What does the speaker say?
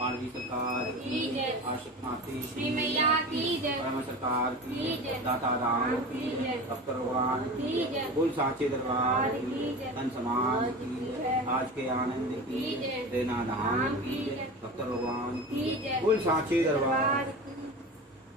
मानवी सरकार की जय, आशिक माती श्री मैया की जय, परम सरकार की जय, दाता दान की जय, भक्त भगवान की जय, कुल साचे दरबार की जय, धन समान की जय, आज के आनंद की की जय, देना धाम की की जय, भक्त भगवान की जय, कुल साचे दरबार